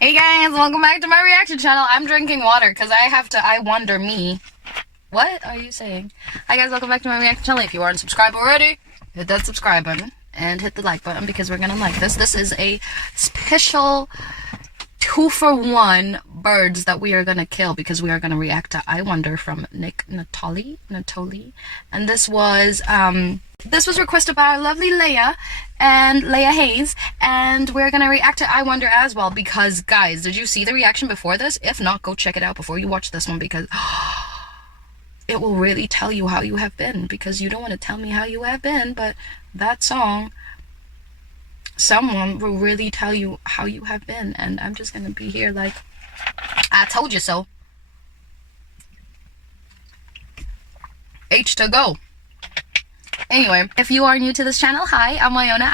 Hey guys, welcome back to my reaction channel. I'm drinking water because I wonder me. What are you saying? Hi guys, welcome back to my reaction channel. If you aren't subscribed already, hit that subscribe button and hit the like button because we're gonna like this. This is a special 2-for-1 birds that we are gonna kill because we are gonna react to I Wonder from Nick Nittoli. And this was requested by our lovely Leia and Leia Hayes, and we're gonna react to I Wonder as well because, guys, did you see the reaction before this? If not, go check it out before you watch this one because it will really tell you how you have been, because you don't want to tell me how you have been, but that song, someone will really tell you how you have been, and I'm just gonna be here like, I told you so. H to go. Anyway, if you are new to this channel, hi, I'm Wyona.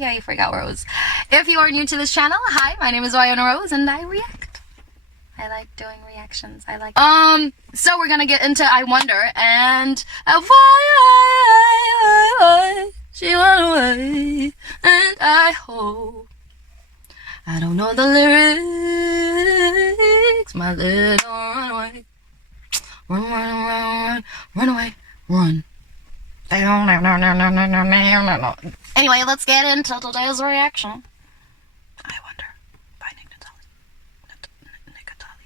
I forgot where it was. If you are new to this channel, hi, my name is WyonaRose, and I react. I like doing reactions. So we're gonna get into I Wonder, and why she went away, and I hope I don't know the lyrics. My little runaway, run away, run. Anyway, let's get into today's reaction. I Wonder by Nick Nittoli. Nick Nittoli.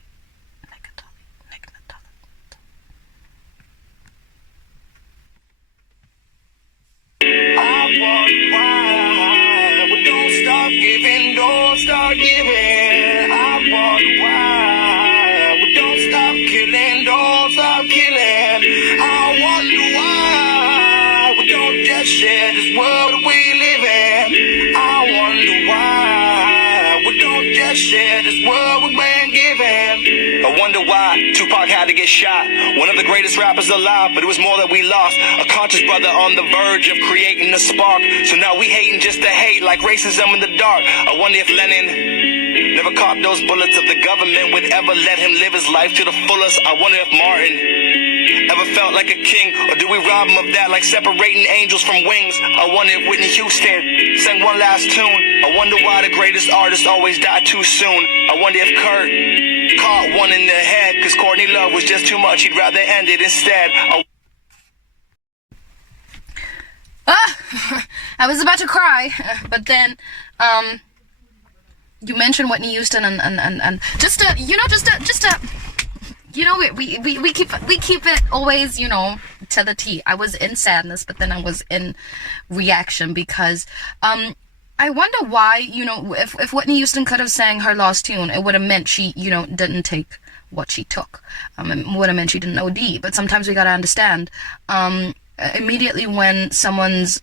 I want why we don't stop giving, don't stop giving. I want why we don't stop killing, don't stop killing. I wonder why we don't just share this world we live in. I wonder why we don't just share this world we've been given. I wonder why Tupac had to get shot. One of the greatest rappers alive, but it was more that we lost. A conscious brother on the verge of creating a spark. So now we hating just to hate, like racism in the dark. I wonder if Lenin never caught those bullets, if the government would ever let him live his life to the fullest. I wonder if Martin ever felt like a king, or do we rob him of that, like separating angels from wings? I wonder if Whitney Houston sang one last tune. I wonder why the greatest artists always die too soon. I wonder if Kurt caught one in the head, cause Courtney Love was just too much, he'd rather end it instead. I was about to cry, but then, you mentioned Whitney Houston and we keep it always, to the T. I was in sadness, but then I was in reaction because, I wonder why, if Whitney Houston could have sang her lost tune, it would have meant she, didn't take what she took. It would have meant she didn't OD. But sometimes we gotta understand, immediately when someone's,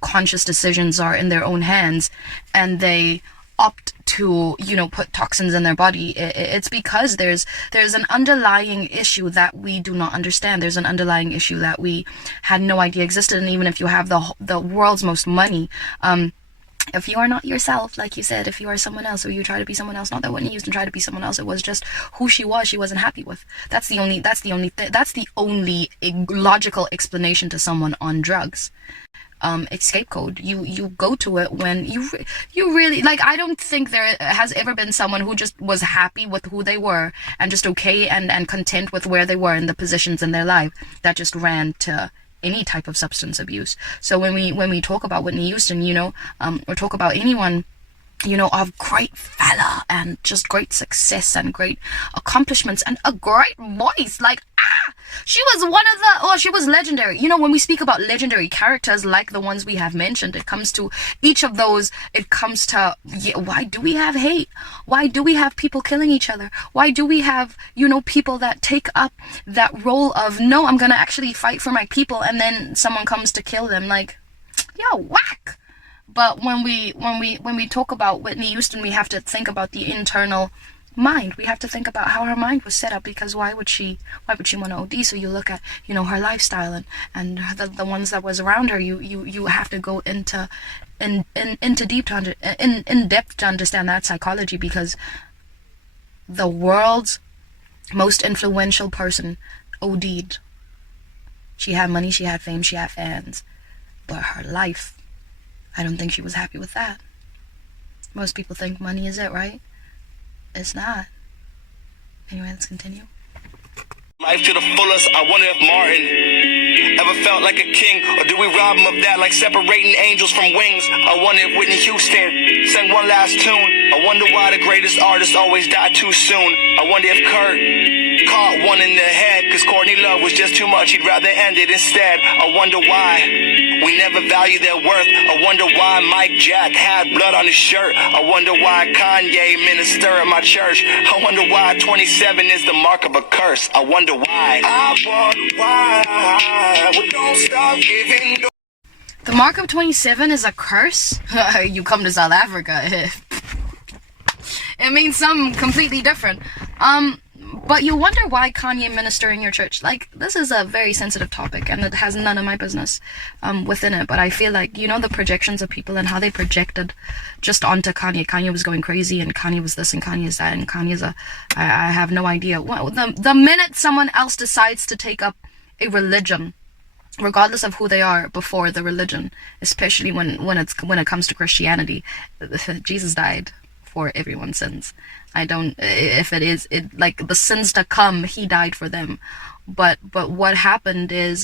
conscious decisions are in their own hands and they opt to, put toxins in their body, it's because there's an underlying issue that we do not understand. There's an underlying issue that we had no idea existed. And even if you have the world's most money, if you are not yourself, like you said, if you are someone else, or you try to be someone else, not that Whitney Houston tried to be someone else, it was just who she wasn't happy with. That's the only logical explanation to someone on drugs. Escape code. You go to it when you really, like, I don't think there has ever been someone who just was happy with who they were and just okay and content with where they were in the positions in their life that just ran to any type of substance abuse. So when we talk about Whitney Houston, or talk about anyone, of great fella and just great success and great accomplishments and a great voice, like, she was legendary. When we speak about legendary characters like the ones we have mentioned, it comes to each of those, why do we have hate? Why do we have people killing each other? Why do we have, people that take up that role of, no, I'm gonna actually fight for my people, and then someone comes to kill them, like, yo, whack. But when we talk about Whitney Houston, we have to think about the internal mind. We have to think about how her mind was set up, because why would she want to OD? So you look at, her lifestyle and the ones that was around her. You have to go into depth to understand that psychology, because the world's most influential person OD'd. She had money, she had fame, she had fans, but her life, I don't think she was happy with that. Most people think money is it, right? It's not. Anyway, let's continue. Life to the fullest. I wonder if Martin ever felt like a king, or do we rob him of that, like separating angels from wings? I wonder if Whitney Houston sang one last tune. I wonder why the greatest artists always die too soon. I wonder if Kurt caught one in the head, cause Courtney Love was just too much, he'd rather end it instead. I wonder why we never value their worth. I wonder why Mike Jack had blood on his shirt. I wonder why Kanye minister at my church. I wonder why 27 is the mark of a curse. I wonder why. I wonder why we don't stop giving. The mark of 27 is a curse? You come to South Africa. It means something completely different. But you wonder why Kanye minister in your church. Like, this is a very sensitive topic, and it has none of my business within it. But I feel like, you know, the projections of people and how they projected just onto Kanye. Kanye was going crazy, and Kanye was this, and Kanye is that, and Kanye's a... I have no idea. Well, the minute someone else decides to take up a religion, regardless of who they are before the religion, especially when it comes to Christianity, Jesus died for everyone's sins. If it is like the sins to come, he died for them. But what happens is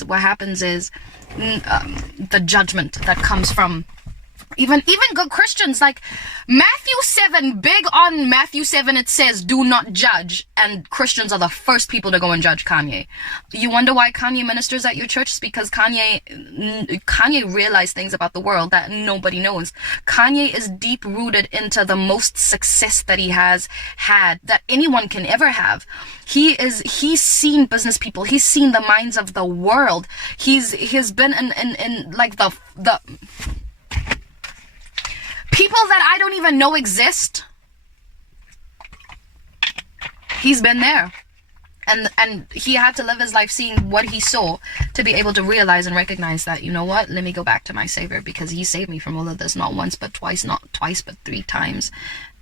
the judgment that comes from even good Christians. Like Matthew 7, big on Matthew 7, it says do not judge, and Christians are the first people to go and judge Kanye. You wonder why Kanye ministers at your church? It's because Kanye realized things about the world that nobody knows. Kanye is deep rooted into the most success that he has had, that anyone can ever have. He's seen business people, he's seen the minds of the world, he's been in like the people that I don't even know exist. He's been there. And he had to live his life seeing what he saw to be able to realize and recognize that, you know what, let me go back to my Savior, because he saved me from all of this, not once but twice, not twice but 3 times.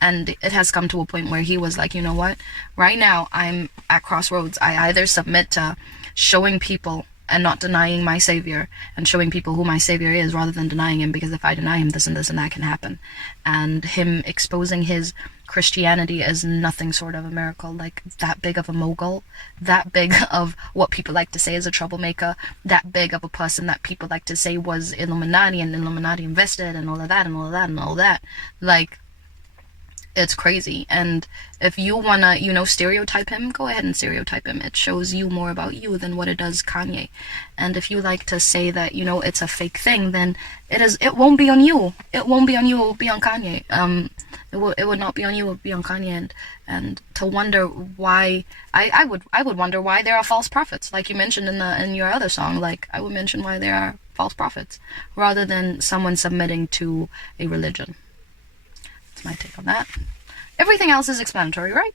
And it has come to a point where he was like, you know what, right now I'm at crossroads. I either submit to showing people and not denying my Savior, and showing people who my Savior is rather than denying him, because if I deny him, this and this and that can happen. And him exposing his Christianity as nothing short of a miracle, like that big of a mogul, that big of what people like to say is a troublemaker, that big of a person that people like to say was Illuminati and Illuminati invested and all of that and all of that and all that. Like, it's crazy. And if you wanna, you know, stereotype him, go ahead and stereotype him. It shows you more about you than what it does Kanye. And if you like to say that, you know, it's a fake thing, then it won't be on you. It won't be on you, it will be on Kanye. It would not be on you, it would be on Kanye. And to wonder why, I would wonder why there are false prophets, like you mentioned in your other song. Like, I would mention why there are false prophets, rather than someone submitting to a religion. My take on that. Everything else is explanatory, right?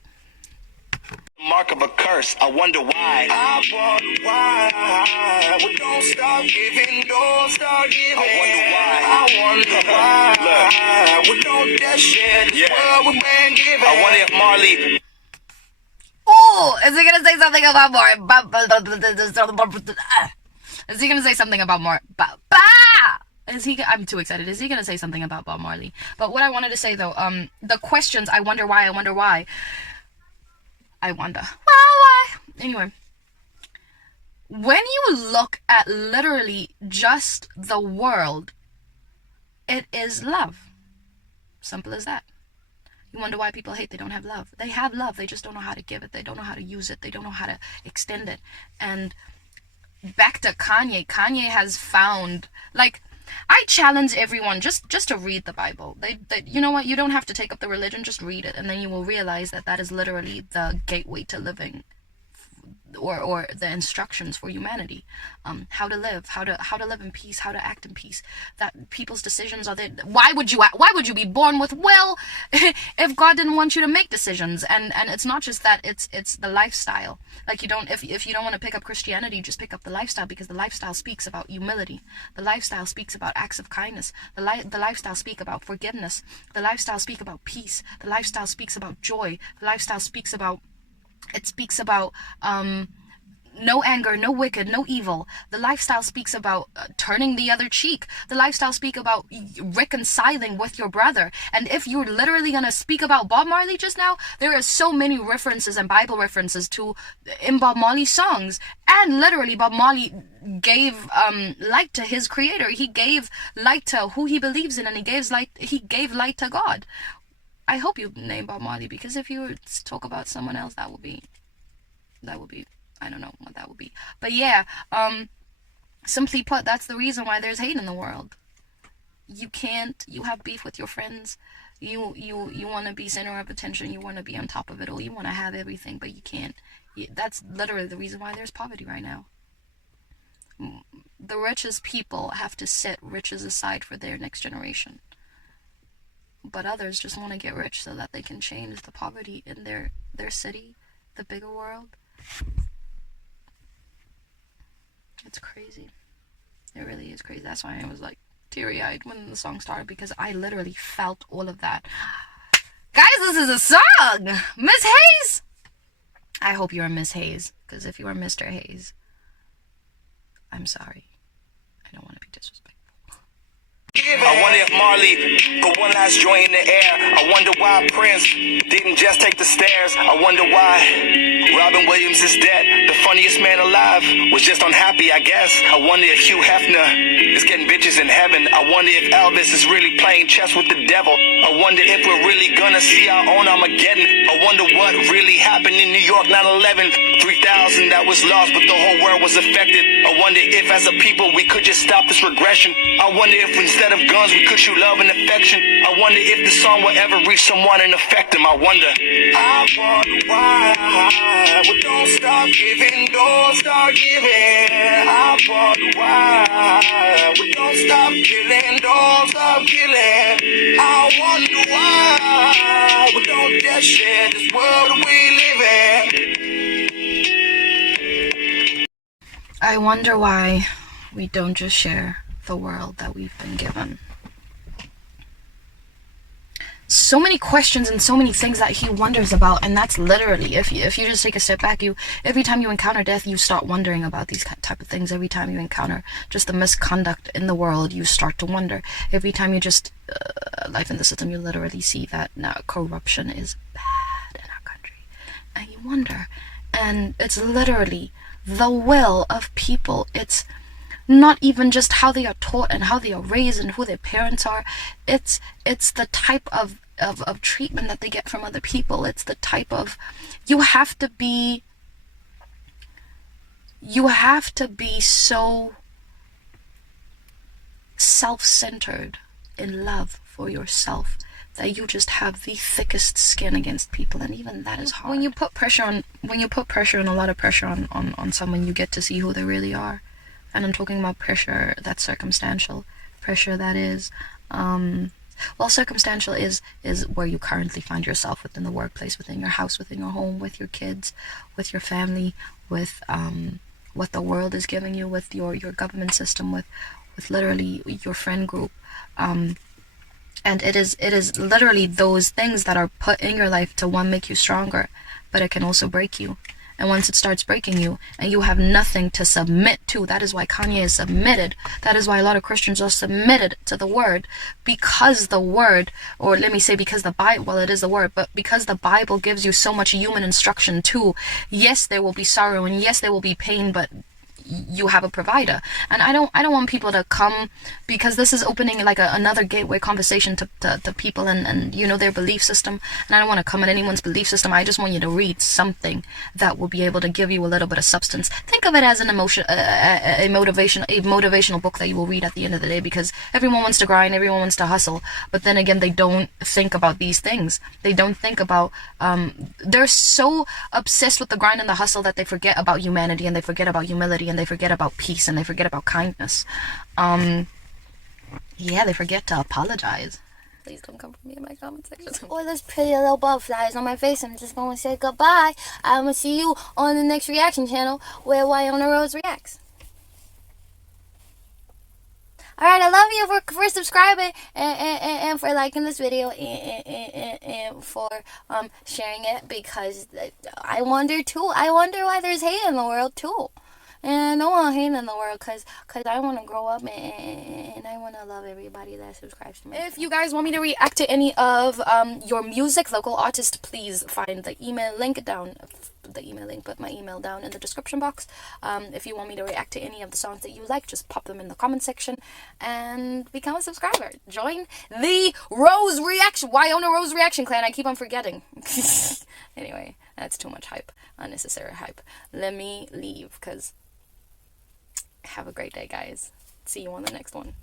Mark of a curse. I wonder why. I wonder why we don't stop giving, don't stop giving. I wonder why we don't that shit. Yeah. Well, we been giving. I wonder if Marley. Oh, is he gonna say something about more? Is he gonna say something about more? I'm too excited. Is he gonna say something about Bob Marley? But what I wanted to say though, the questions, I wonder why. Anyway, when you look at literally just the world, it is love. Simple as that. You wonder why people hate. They don't have love. They have love. They just don't know how to give it. They don't know how to use it. They don't know how to extend it. And back to Kanye. Kanye has found, like, I challenge everyone just to read the Bible. You know what? You don't have to take up the religion. Just read it, and then you will realize that is literally the gateway to living, or the instructions for humanity, how to live, how to live in peace, how to act in peace. That people's decisions are there. Why would you be born with will if God didn't want you to make decisions? And it's not just that, it's the lifestyle. Like, you don't, if you don't want to pick up Christianity, just pick up the lifestyle, because the lifestyle speaks about humility. The lifestyle speaks about acts of kindness. The lifestyle speaks about forgiveness. The lifestyle speaks about peace. The lifestyle speaks about joy. The lifestyle speaks about no anger, no wicked, no evil. The lifestyle speaks about turning the other cheek. The lifestyle speaks about reconciling with your brother. And if you're literally going to speak about Bob Marley just now, there are so many references and Bible references to in Bob Marley's songs. And literally Bob Marley gave light to his creator. He gave light to who he believes in, and he gave light to God. I hope you name Bob Marley, because if you were to talk about someone else, that would be I don't know what that would be. But yeah, simply put, that's the reason why there's hate in the world. You have beef with your friends. You want to be center of attention. You want to be on top of it all. You want to have everything, but you can't. That's literally the reason why there's poverty right now. The richest people have to set riches aside for their next generation. But others just want to get rich so that they can change the poverty in their city, the bigger world. It's crazy. It really is crazy. That's why I was like teary-eyed when the song started, because I literally felt all of that. Guys, this is a song! Miss Hayes! I hope you're Miss Hayes, because if you are Mr. Hayes, I'm sorry. I don't want to be disrespectful. I wonder if Marley put one last joint in the air. I wonder why Prince didn't just take the stairs. I wonder why Robin Williams is dead. The funniest man alive was just unhappy, I guess. I wonder if Hugh Hefner is getting bitches in heaven. I wonder if Elvis is really playing chess with the devil. I wonder if we're really gonna see our own Armageddon. I wonder what really happened in New York 9/11. 3,000 that was lost, but the whole world was affected. I wonder if as a people we could just stop this regression. I wonder if instead of guns we could shoot love and affection. I wonder if the song will ever reach someone and affect them. I wonder why we don't stop giving, don't start giving. I wonder why we don't stop killing, don't stop killing. I wonder why we don't just share this world we live in. I wonder why we don't just share the world that we've been given. So many questions and so many things that he wonders about, and that's literally, if you just take a step back, every time you encounter death, you start wondering about these type of things. Every time you encounter just the misconduct in the world, you start to wonder. Every time you just life in the system, you literally see that now corruption is bad in our country, and you wonder. And it's literally the will of people. It's not even just how they are taught and how they are raised and who their parents are. It's the type of treatment that they get from other people. It's the type of, you have to be so self-centered in love for yourself that you just have the thickest skin against people, and even that is hard. When you put pressure on a lot of pressure on someone, you get to see who they really are. And I'm talking about pressure that's circumstantial, pressure that is, circumstantial is where you currently find yourself, within the workplace, within your house, within your home, with your kids, with your family, with what the world is giving you, with your government system, with literally your friend group. And it is literally those things that are put in your life to, one, make you stronger, but it can also break you. And once it starts breaking you and you have nothing to submit to, that is why Kanye is submitted. That is why a lot of Christians are submitted to the word, because the word, or let me say because the Bible, well, it is the word, but because the Bible gives you so much human instruction too. Yes, there will be sorrow, and yes, there will be pain, but you have a provider. And I don't want people to come, because this is opening like another gateway conversation to people and their belief system, and I don't want to come at anyone's belief system. I just want you to read something that will be able to give you a little bit of substance. Think of it as an emotion, a motivational book that you will read at the end of the day, because everyone wants to grind, everyone wants to hustle, but then again, they don't think about these things. They don't think about they're so obsessed with the grind and the hustle that they forget about humanity, and they forget about humility, and they forget about peace, and they forget about kindness. They forget to apologize. Please don't come for me in my comment section. All those pretty little butterflies on my face. I'm just going to say goodbye. I'm going to see you on the next reaction channel where WYONAROSE reacts. Alright, I love you for subscribing and for liking this video and for sharing it, because I wonder too. I wonder why there's hate in the world too. And I don't want hate in the world, because I want to grow up and I want to love everybody that subscribes to me. If you guys want me to react to any of your music, local artist, please find the email link down. Put my email down in the description box. If you want me to react to any of the songs that you like, just pop them in the comment section and become a subscriber. Join the WyonaRose Reaction clan. I keep on forgetting. Anyway, that's too much hype. Unnecessary hype. Let me leave, because have a great day, guys. See you on the next one.